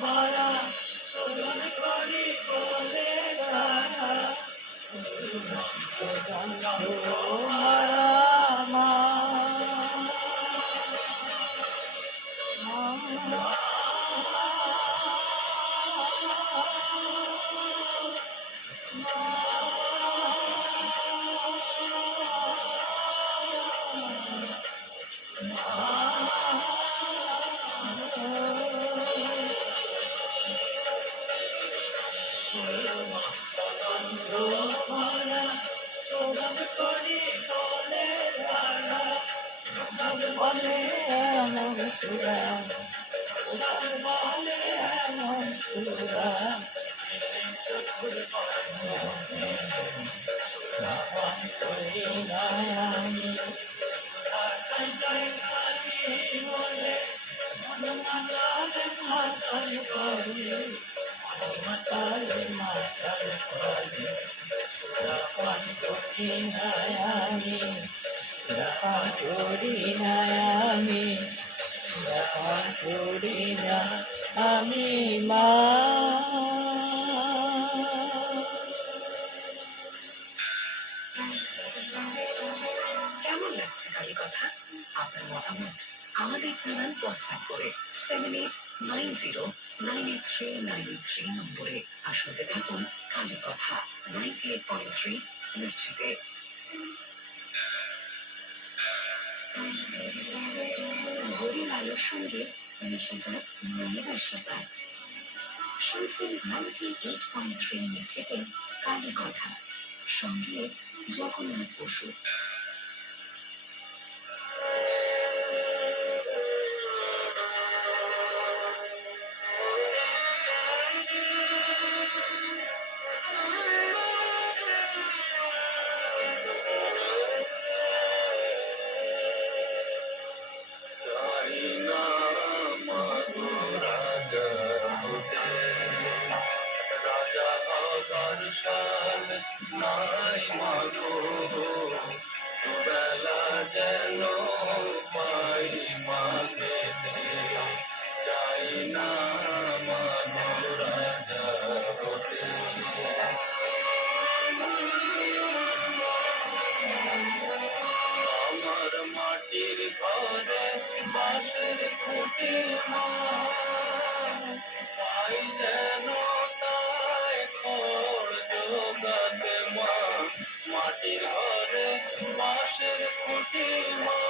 ভরা শোধন করি বলে ধারা ভরা মা শোধন করি বলে ধারা বলে এমন সুরা বলে এমন সুরা আমি মা। কেমন লাগছে কালী কথা? আপনার মতামত আমাদের জানান হোয়াটসঅ্যাপ করে 7890983983 নম্বরে। আর শুনতে থাকুন কালী কথা 98.3 মির্চিতে। গরিব আলোর সঙ্গে মিশে যায় মনের আশাটা। শুনছেন 98.3 মির্চিতে কালী কথা, সঙ্গে জগন্নাথ বসু। নাই মাগো বেলা যেন পাই মাকে চাই না মানো রাজা হতে। আমার মাটির ঘরে বাঁশের খুঁটি মা পাই যেন তাই খড় জোগাতে মা। মাটির ঘরে বাঁশের খুঁটি মা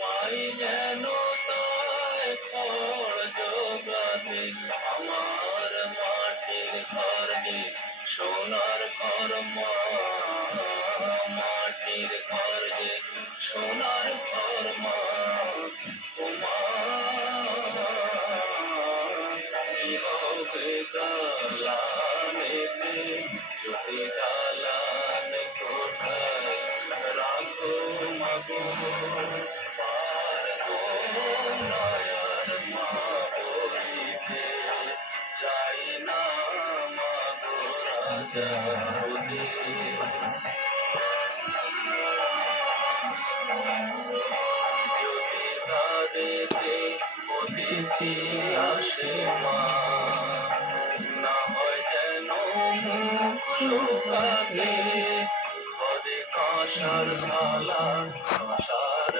পাই যেন তাই খড় জোগাতে। আমার মাটির ঘর যে সোনার ঘর মা, মাটির ঘর যে সোনার ঘর মা। হবে দালানেতে যদি দালান কোথায় রাখো মাগো পারবো নয়ার মা বলিতে চাই না মাগো রাজা হতে। যদি তাদেরকে অতিথি আসে মা না হয় যেন লুকাতে ঘরে কাঁসার থালা কাঁসার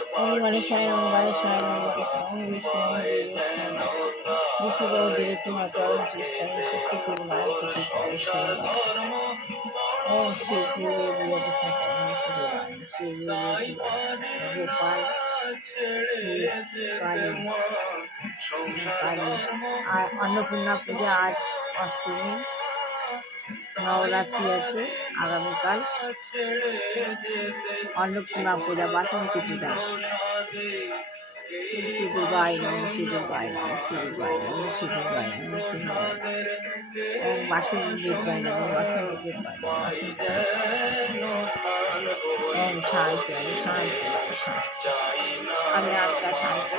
গোপাল কালী আর অন্নপূর্ণা পূজা আজ অষ্টমী, নবরাত্রি আছে আগামীকাল, অন্নপূর্ণা পূজা, বাসন্তী পূজা। শ্রী দুর্গায় নম, শ্রী দুর্গায় নম, শ্রী দুর্গায় নম, শ্রী দুর্গায় নম, শ্রী দুর্গায় নম। বাসন্তী দুর্গায় নম, বাসন্তী দুর্গায় নম, ওম শান্তি, ওম শান্তি, ওম শান্তি। আমি আত্মা শান্ত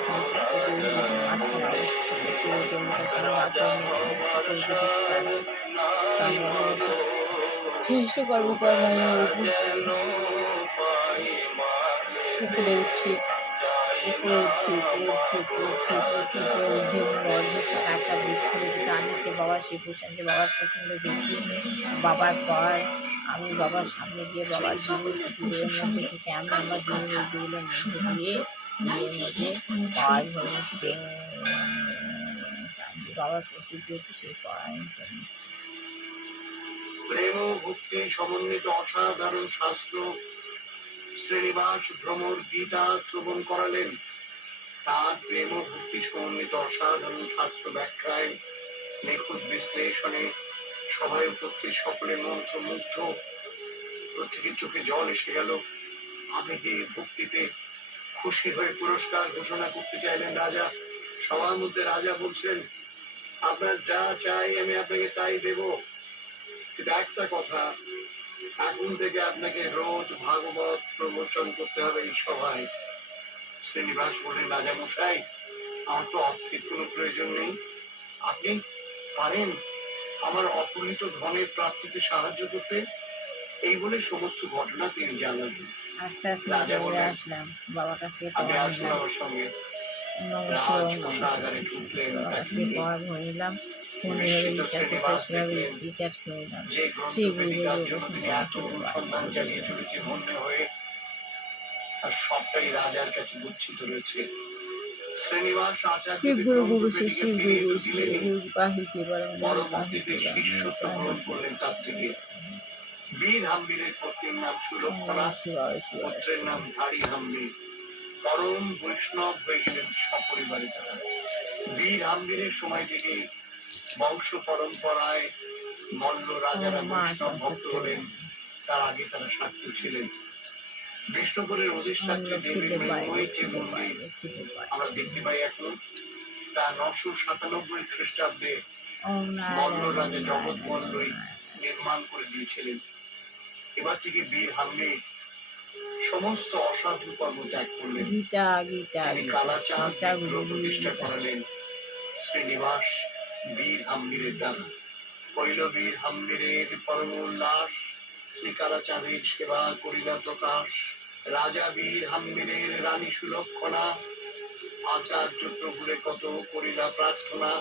পুকুরে উঠছি উপরে উঠছি উপরে উঠে অদৃশ্য একটা বৃক্ষ দেখে টানছে বাবা শ্রী প্রশান্তি বাবার প্রচণ্ড দেখি বাবার পর আমি বাবার সামনে গিয়ে বাবার দূরের মধ্যে থেকে আমরা দূরের মধ্যে দিয়ে পাওয়ার হচ্ছে বাবার প্রতিক্রিয়া সেই পাওয়ার প্রেম ও ভক্তি সমন্বিত অসাধারণ শাস্ত্র শ্রীনিবাস ভ্রমর গীতা শ্রবণ করালেন। তার প্রেম ও ভক্তি সমন্বিত অসাধারণ শাস্ত্র ব্যাখ্যায় নিখুঁত বিশ্লেষণে সভায় উপস্থিত সকলে মন্ত্রমুগ্ধ। প্রত্যেকের চোখে জল এসে গেল। আবেগে ভক্তিতে খুশি হয়ে পুরস্কার ঘোষণা করতে চাইলেন রাজা। সবার মধ্যে রাজা বলছেন, আপনার যা চাই আমি আপনাকে তাই দেব, কিন্তু একটা কথা, এখন থেকে আপনাকে রোজ ভাগবত প্রবচন করতে হবে এই সভায়। শ্রীনিবাস বললেন, রাজা মশাই, আমার তো অর্থের কোনো প্রয়োজন নেই, আপনি পারেন আমার অপহৃত ধনের প্রাপ্তিতে সাহায্য করতে। এই বলে সমস্ত ঘটনা তিনি জানালেন। আস্তে আস্তে আসলাম বাবার কাছে আপনি আসুন আমার সঙ্গে। রাজপ্রাসাদে ঢুকলেন, ভরিলাম ফোনে রিচার্জ করিলাম সেই গুরুদেবের জন্য তিনি এত অনুসন্ধান চালিয়ে চলেছে ধন্য হয়ে, তার সবটাই রাজার কাছে গচ্ছিত রয়েছে। শ্রীনিবাস আচার্য পরবর্তীতে শিষ্যত্ব গ্রহণ করলেন তার থেকে। বীর হাম্বিরের পত্নীর নাম সুলক্ষণা, পুত্রের নাম ধারী হাম্বির। পরম বৈষ্ণব হয়ে গেলেন সপরিবারে তারা। বীর হাম্বিরের সময় থেকে বংশ পরম্পরায় মল্ল রাজারা বৈষ্ণব ভক্ত হলেন। তার আগে তারা শাক্ত ছিলেন। বিষ্ণুপুরের অধিষ্ঠাত্রী দেবীর মৃন্ময়ী যে মন্দির আমরা দেখতে পাই এখন, তা 997 খ্রিস্টাব্দে মল্ল রাজা জগৎ মল্লই নির্মাণ করে দিয়েছিলেন। এবার থেকে বীর হাম্বির সমস্ত অসাধু কর্ম ত্যাগ করলেন। তিনি কালাচাঁদ প্রতিষ্ঠা করালেন শ্রীনিবাস বীর হাম্বিরের দ্বারা। হইল বীর হাম্বিরের পরম উল্লাস, শ্রী কালাচাঁদের সেবা করিলা প্রকাশ। রাজা বীর হাম্বিরের রানী সুলক্ষণা, আচার্য প্রভুরে কত করিলা প্রার্থনা।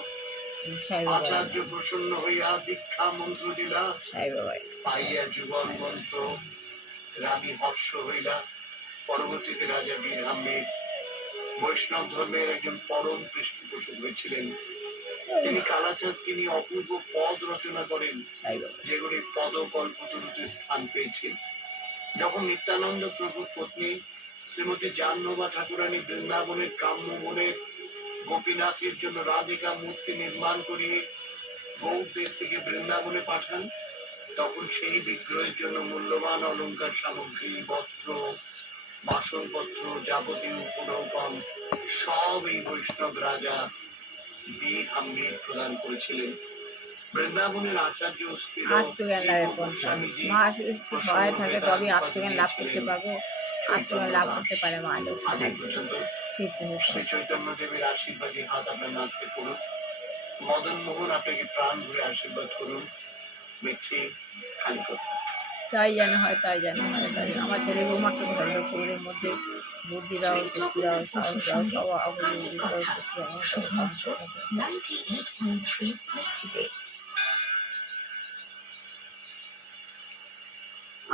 আচার্য প্রসন্ন হইয়া দীক্ষা মন্ত্র দিলা, পাইয়া যুগল মন্ত্র রানী হর্ষ হইলা। পরবর্তীতে রাজা বীর হাম্বির বৈষ্ণব ধর্মের একজন পরম পৃষ্ঠপোষক হয়েছিলেন। তিনি কালাচাঁদকে নিয়ে অপূর্ব পদ রচনা করেন, যেগুলি পদ কল্পতরুতে স্থান পেয়েছে। যখন নিত্যানন্দ প্রভুর পত্নী শ্রীমতী জাহ্নবা ঠাকুরানী বৃন্দাবনের কাম্য বনের গোপীনাথের জন্য রাধিকা মূর্তি নির্মাণ করিয়ে গৌড় দেশ থেকে বৃন্দাবনে পাঠান, তখন সেই বিগ্রহের জন্য মূল্যবান অলংকার সামগ্রী, বস্ত্র, বাসনপত্র, যাবতীয় উপঢৌকন সব এই বৈষ্ণব রাজা বীর হাম্বির প্রদান করেছিলেন। বৃন্দাবনের আচার্য সহায় থাকে তবে আত্মজ্ঞান লাভ করতে পারবো, আত্মজ্ঞান লাভ করতে পারে মা শ্রী চৈতন্য দেবের আশীর্বাদী হাত আপনার নাচতে করুন। মদন মোহন আপনাকে প্রাণ ভরে আশীর্বাদ করুন। মিঠি খালি কথা। তাই যেন হয়, তাই যেন হয়, তাই আমার ছেলে বৌমাকে ধরো কোলের মধ্যে বুদ্ধি দাও, শক্তি দাও, সাহস দাও,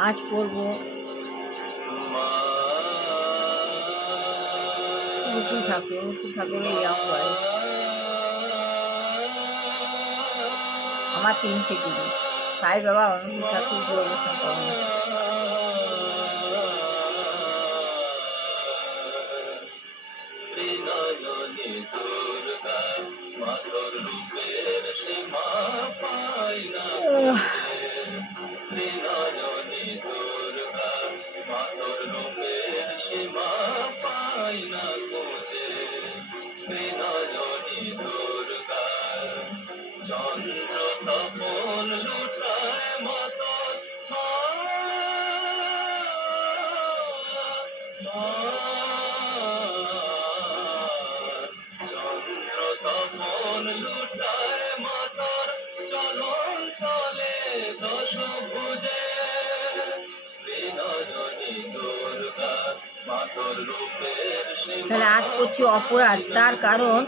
আজ পড়বো ঠাকুরের ইয়ং বয়স। আমার 3টে গুরু, সাই বাবা, অনুকূল ঠাকুর, গুরুবৈষ্ণব পরমহংস। রূপের তাহলে আজ করছি অপরাধ, তার কারণ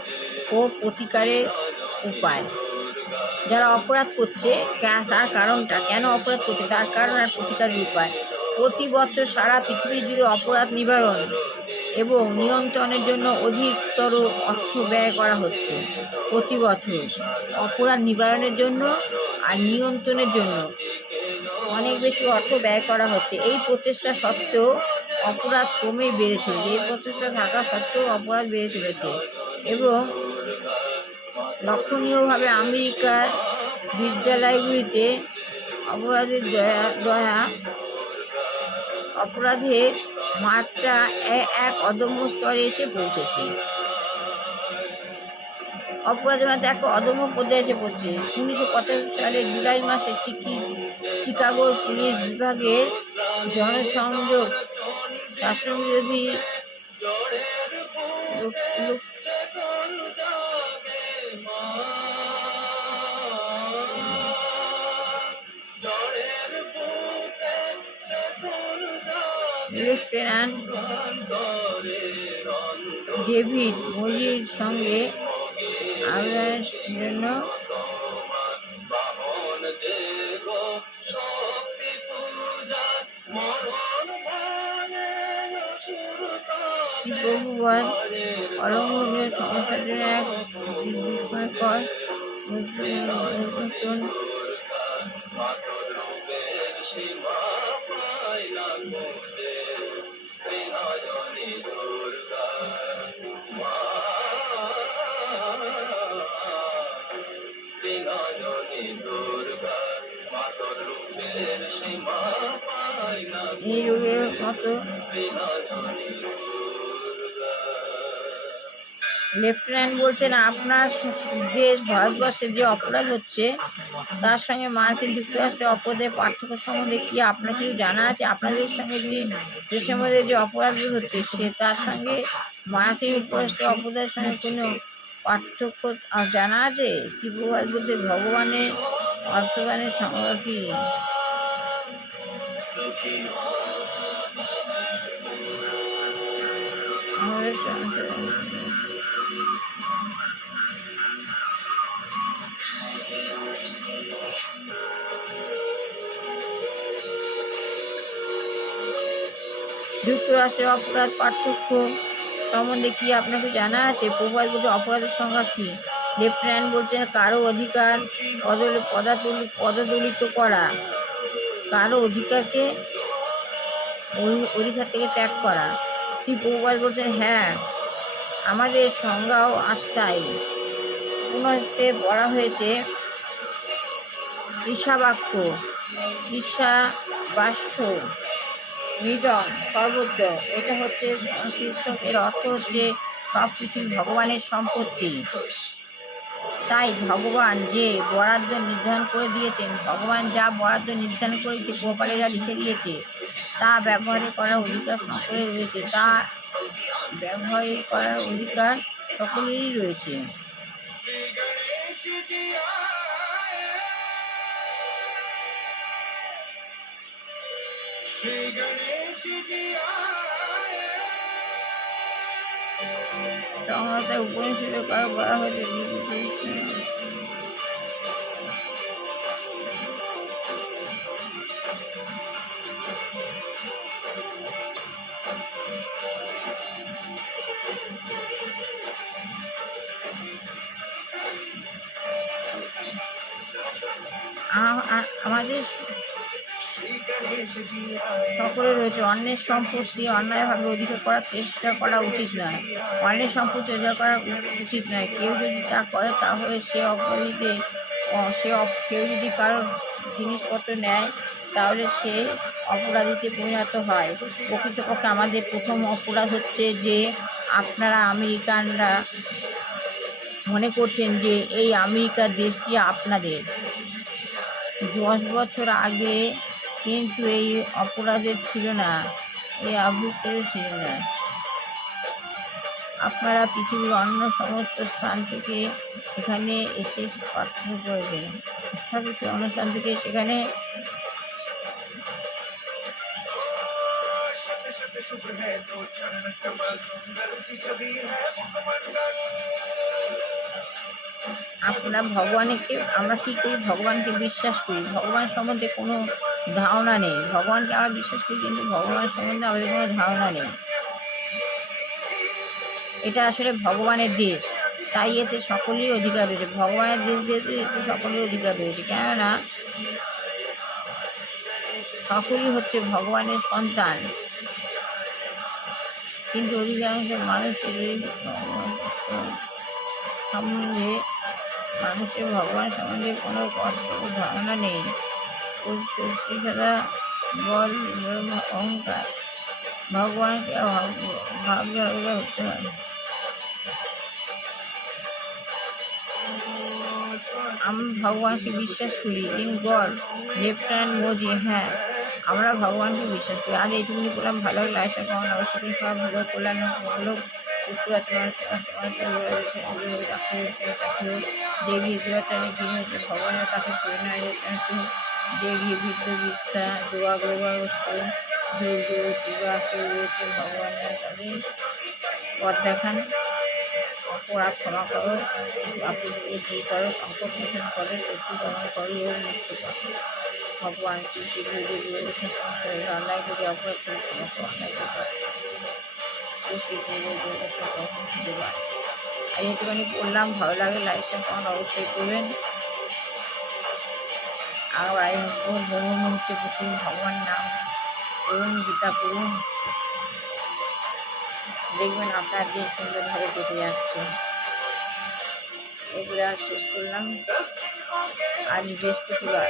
ও প্রতিকারের উপায়। যারা অপরাধ করছে তার কারণটা, কেন অপরাধ করছে তার কারণ আর প্রতিকারের উপায়। প্রতি বছর সারা পৃথিবী জুড়ে অপরাধ নিবারণ এবং নিয়ন্ত্রণের জন্য অধিকতর অর্থ ব্যয় করা হচ্ছে। প্রতি বছর অপরাধ নিবারণের জন্য আর নিয়ন্ত্রণের জন্য অনেক বেশি অর্থ ব্যয় করা হচ্ছে। এই প্রচেষ্টা সত্ত্বেও অপরাধ ক্রমেই বেড়ে চলেছে। এই প্রচেষ্টা থাকা সত্ত্বেও অপরাধ বেড়ে চলেছে এবং লক্ষণীয়ভাবে আমেরিকার বিদ্যালয়গুলিতে অপরাধের অপরাধের মাত্রা এক অদম্য স্তরে এসে পৌঁছেছে। অপরাধের মাত্রা এক অদম্য পর্যায়ে এসে পৌঁছেছে। 1985 সালের জুলাই মাসে চিকাগোর পুলিশ বিভাগের জনসংযোগ শাসনবিরোধী লেফটেন্যান্ট ডেভিড মোজির সঙ্গে আলোচনার জন্য বহুবার অলঙ্ঘনীয় সমস্যার জন্য এক বিস্ময়কর নতুন এই রোগের মতো লেফটেন্যান্ট বলছেন, আপনার দেশ ভারতবর্ষে যে অপরাধ হচ্ছে তার সঙ্গে মার্কিন যুক্তরাষ্ট্রের অপরাধের পার্থক্য সম্বন্ধে কি আপনার কিছু জানা আছে? আপনাদের সঙ্গে যে দেশের মধ্যে যে অপরাধগুলো হচ্ছে তার সঙ্গে মার্কিন যুক্তরাষ্ট্রের অপরাধের সঙ্গে কোনো পার্থক্য জানা আছে? শিবভাস বলছে, ভগবানের অর্থবানের সংজ্ঞা কি? যুক্তরাষ্ট্রের অপরাধ পার্থক্য সম্বন্ধে কি আপনাকে জানা আছে? প্রভাস বলছে, অপরাধের সংজ্ঞা কি? লেফটেন্যান্ট বলছেন, কারো অধিকার পদদলিত করা, কারো অধিকার থেকে ত্যাগ করা। শ্রী প্রভাস বলছেন, হ্যাঁ, আমাদের সংজ্ঞাও আত্মাই। পুনঃতে বলা হয়েছে ঈশাবাক্য, ঈশাবাস্য, নিদম, সর্বত্র। এটা হচ্ছে সংস্কৃত, এর অর্থ হচ্ছে সব কিছুই ভগবানের সম্পত্তি। তাই ভগবান যে বরাদ্দ নির্ধারণ করে দিয়েছেন, ভগবান যা বরাদ্দ নির্ধারণ করেছে, গোপালে যা লিখে দিয়েছে, তা ব্যবহার করার অধিকার সকলের রয়েছে। তা ব্যবহার করার অধিকার সকলেরই রয়েছে। সংহিতায় উপনিষদে কারো বলা হয়েছে আমাদের সকলে রয়েছে। অন্যের সম্পত্তি অন্যায়ভাবে অধিকার করার চেষ্টা করা উচিত নয়। অন্যের সম্পত্তি অধিকার করা উচিত নয়। কেউ যদি তা করে তাহলে কেউ যদি কারোর জিনিসপত্র নেয় তাহলে সে অপরাধীতে পরিণত হয়। প্রকৃতপক্ষে আমাদের প্রথম অপরাধ হচ্ছে যে আপনারা আমেরিকানরা মনে করছেন যে এই আমেরিকার দেশটি আপনাদের। 10 বছর আগে কিন্তু এই অপরাধের ছিল না, এই আবৃত্তিরও ছিল না। আপনারা পৃথিবীর অন্য সমস্ত স্থান থেকে এখানে এসে প্রার্থনা করবেন। কিছু অনুষ্ঠান থেকে সেখানে আমরা ভগবানকে আমরা কী করি, ভগবানকে বিশ্বাস করি, ভগবান সম্বন্ধে কোনো ধারণা নেই। ভগবানকে আমরা বিশ্বাস করি কিন্তু ভগবান সম্বন্ধে আমাদের কোনো ধারণা নেই। এটা আসলে ভগবানের দেশ, তাই এতে সকলেরই অধিকার রয়েছে। ভগবানের দেশ যেহেতু এতে সকলের অধিকার রয়েছে, কেননা সকলেই হচ্ছে ভগবানের সন্তান। কিন্তু অধিকাংশ মানুষের সম্বন্ধে মানুষের ভগবান সম্বন্ধে কোনো ধারণা নেই। ওই শক্তি ছাড়া বল অহংকার ভগবানকে ভাবলে হতে হয়। আমি ভগবানকে বিশ্বাস করি। In god left hand Moji, হ্যাঁ আমরা ভগবানকে বিশ্বাস করি। আজ এইটুকুনি করলাম, ভালো লাগলে আশা করেন অবশ্যই সব ভালো করলাম ভালো সুস্থ আছে দেবী জীবাচারে কি হয়েছে ভগবানের কাছে প্রেরণা দেবী বিদ্য বিদ্যা যোগা গোবা দুর্গ যুবা কেউ রয়েছে ভগবানের কাছে পথ দেখান, অপরাধ ক্ষমা করো, আপুকে দূর করো, সংকট মোচন করো, শত্রু দমন করো ও মুক্ত করো। ভগবান শ্রী শ্রী গুরু অন্যায় করে অপরাধ করে ক্ষমা করো, অন্যায় করে শ্রী গুরু দেবা। আর একটুখানি পড়লাম, ভালো লাগে লাইক শেয়ার কমেন্ট অবশ্যই করবেন। আর বহু মুহূর্তে পড়ুন ভগবান নাম, পড়ুন গীতা পড়ুন, দেখবেন আপনার দিন সুন্দরভাবে কেটে যাচ্ছে। এগুলো আর শেষ করলাম। আজ বৃহস্পতিবার,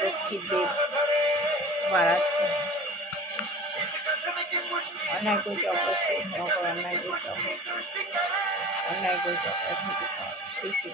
লক্ষ্মীর দেব বার আজকে। অন্যায় করেছে অপরাধ ক্ষমা করো, অন্যায় করেছে অন্যায় করেছে অপরাধ শ্রী শ্রী